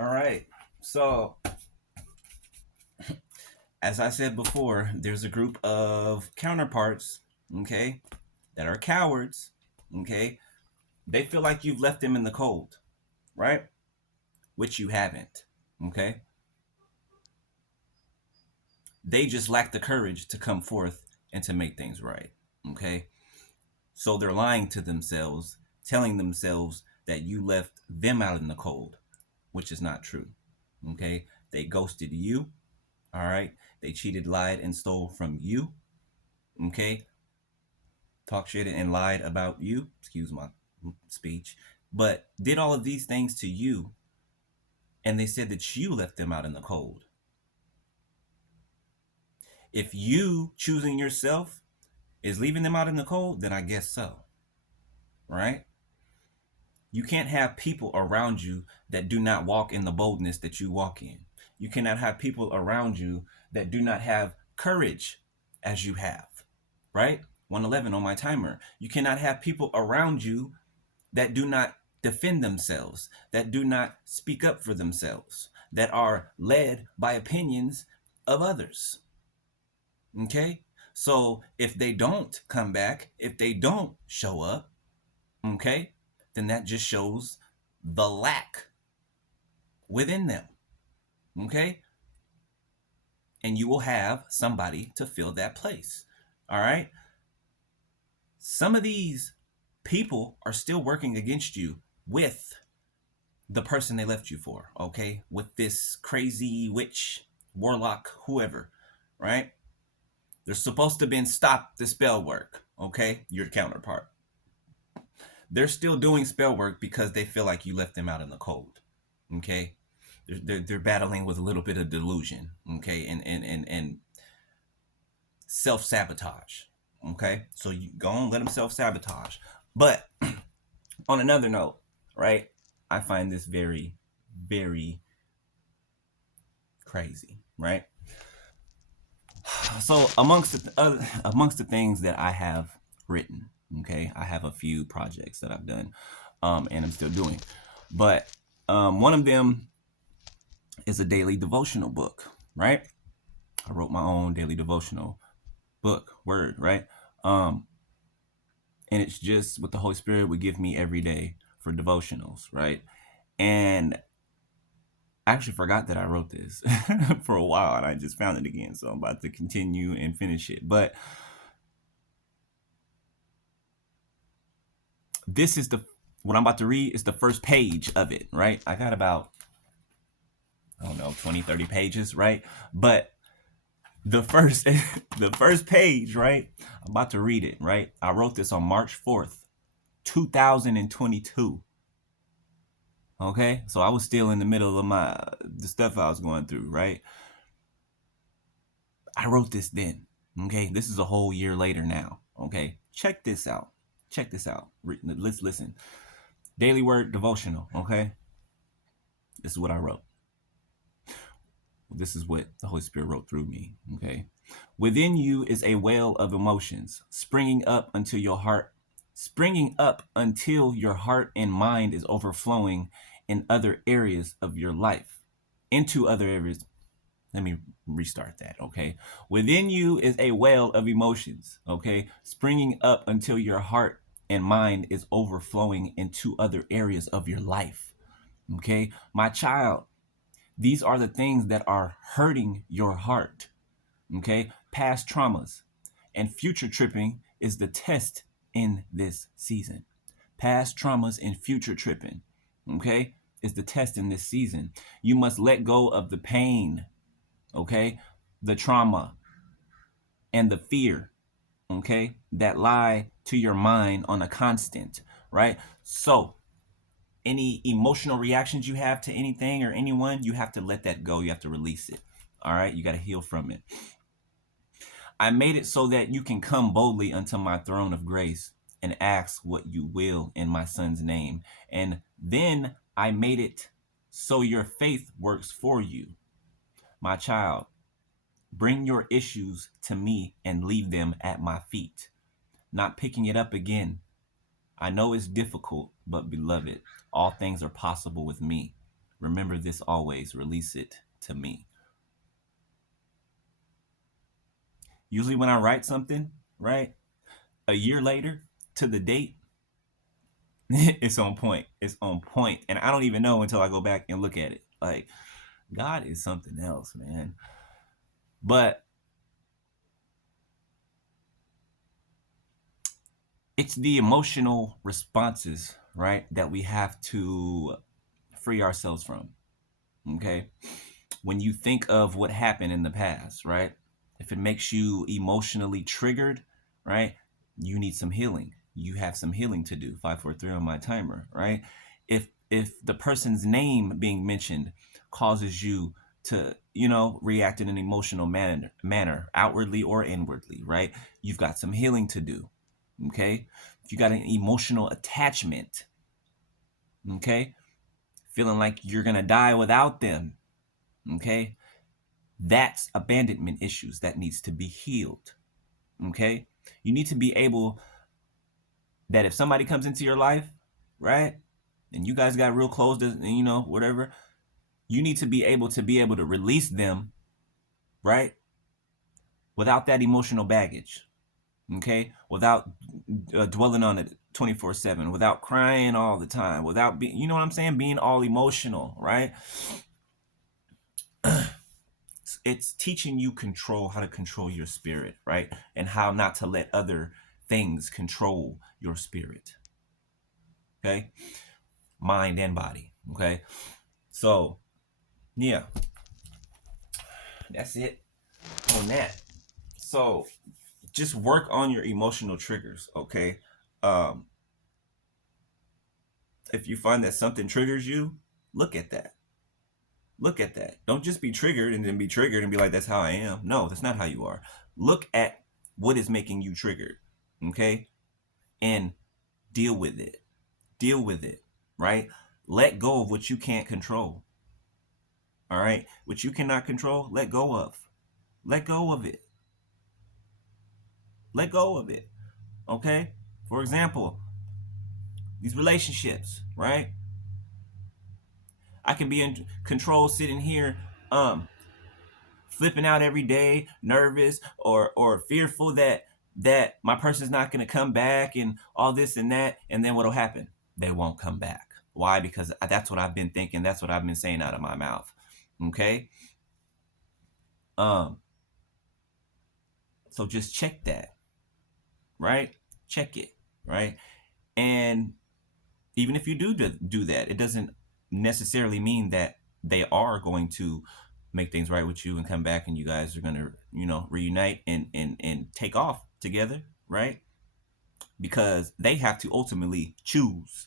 All right. So, as I said before, there's a group of counterparts, okay, that are cowards, okay? They feel like you've left them in the cold, right? Which you haven't, okay? They just lack the courage to come forth and to make things right, okay? So they're lying to themselves, telling themselves that you left them out in the cold, which is not true, okay? They ghosted you, all right? They cheated, lied, and stole from you, okay? Talk shit and lied about you, excuse my speech, but did all of these things to you, and they said that you left them out in the cold. If you choosing yourself is leaving them out in the cold, then I guess so, right? You can't have people around you that do not walk in the boldness that you walk in. You cannot have people around you that do not have courage as you have, right? 111 on my timer. You cannot have people around you that do not defend themselves, that do not speak up for themselves, that are led by opinions of others. Okay? So if they don't come back, if they don't show up, okay, then that just shows the lack within them. Okay? And you will have somebody to fill that place. All right? Some of these people are still working against you with the person they left you for, okay? With this crazy witch, warlock, whoever, right? They're supposed to have been stop the spell work, okay? Your counterpart. They're still doing spell work because they feel like you left them out in the cold, okay? They're battling with a little bit of delusion, okay? And self-sabotage, okay? So you go and let them self-sabotage. But on another note, right? I find this very, very crazy, right? So amongst the things that I have written, okay, I have a few projects that I've done, and I'm still doing, but one of them is a daily devotional book, right? I wrote my own daily devotional book, word, right? Um, and it's just what the Holy Spirit would give me every day for devotionals, right? And I actually forgot that I wrote this for a while, and I just found it again, so I'm about to continue and finish it. But this is the what I'm about to read is the first page of it, right? I got about, I don't know, 20, 30 pages, right? But the first the first page, right? I'm about to read it, right? I wrote this on March 4th, 2022. Okay? So I was still in the middle of the stuff I was going through, right? I wrote this then. Okay? This is a whole year later now. Okay? Check this out. Check this out. Let's listen. Daily Word Devotional, okay? This is what I wrote. This is what the Holy Spirit wrote through me, okay? Within you is a well of emotions springing up until your heart and mind is overflowing in other areas of your life, into other areas. Let me restart that, okay? Within you is a well of emotions, okay? Springing up until your heart and mind is overflowing into other areas of your life, okay? My child, these are the things that are hurting your heart, okay? Past traumas and future tripping is the test in this season. Past traumas and future tripping, okay, is the test in this season. You must let go of the pain, okay, the trauma and the fear, okay, that lie to your mind on a constant, right? So, any emotional reactions you have to anything or anyone, you have to let that go. You have to release it. All right. You got to heal from it. I made it so that you can come boldly unto my throne of grace and ask what you will in my son's name. And then I made it so your faith works for you. My child, bring your issues to me and leave them at my feet, not picking it up again. I know it's difficult, but beloved, all things are possible with me. Remember this always. Release it to me. Usually when I write something, right, a year later to the date, it's on point. It's on point. And I don't even know until I go back and look at it. Like, God is something else, man. But it's the emotional responses, right, that we have to free ourselves from. Okay. When you think of what happened in the past, right, if it makes you emotionally triggered, right, you need some healing. You have some healing to do. 543 on my timer, right? If the person's name being mentioned causes you to, react in an emotional manner, outwardly or inwardly, right? You've got some healing to do. Okay? If you got an emotional attachment, okay, feeling like you're gonna die without them, okay, that's abandonment issues that needs to be healed. Okay, you need to be able that if somebody comes into your life, right, and you guys got real close, whatever, you need to be able to release them, right, without that emotional baggage. Okay, without dwelling on it 24/7, without crying all the time, without being, you know what I'm saying, being all emotional, right? It's teaching you how to control your spirit, right? And how not to let other things control your spirit. Okay? Mind and body. Okay? So, yeah. That's it on that. So, just work on your emotional triggers, okay? Um, if you find that something triggers you, look at that. Look at that. Don't just be triggered and then be triggered and be like, that's how I am. No, that's not how you are. Look at what is making you triggered, okay? And deal with it. Deal with it, right? Let go of what you can't control. All right? What you cannot control, let go of. Let go of it. Let go of it. Okay? For example, these relationships, right? I can be in control sitting here flipping out every day, nervous or fearful that my person's not going to come back and all this and that, and then what'll happen? They won't come back. Why? Because that's what I've been thinking, that's what I've been saying out of my mouth. Okay? So just check that, right? Check it, right? And even if you do that, it doesn't necessarily mean that they are going to make things right with you and come back and you guys are going to, reunite and take off together, right? Because they have to ultimately choose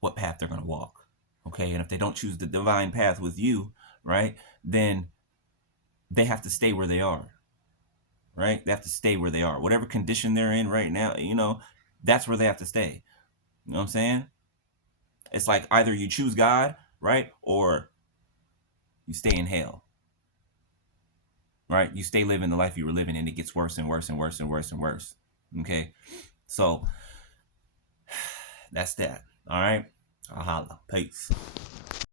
what path they're going to walk. Okay? And if they don't choose the divine path with you, right, then they have to stay where they are. Right? They have to stay where they are. Whatever condition they're in right now, that's where they have to stay. You know what I'm saying? It's like either you choose God, right? Or you stay in hell. Right? You stay living the life you were living and it gets worse and worse and worse and worse and worse. Okay? So that's that. All right? I'll holla. Peace.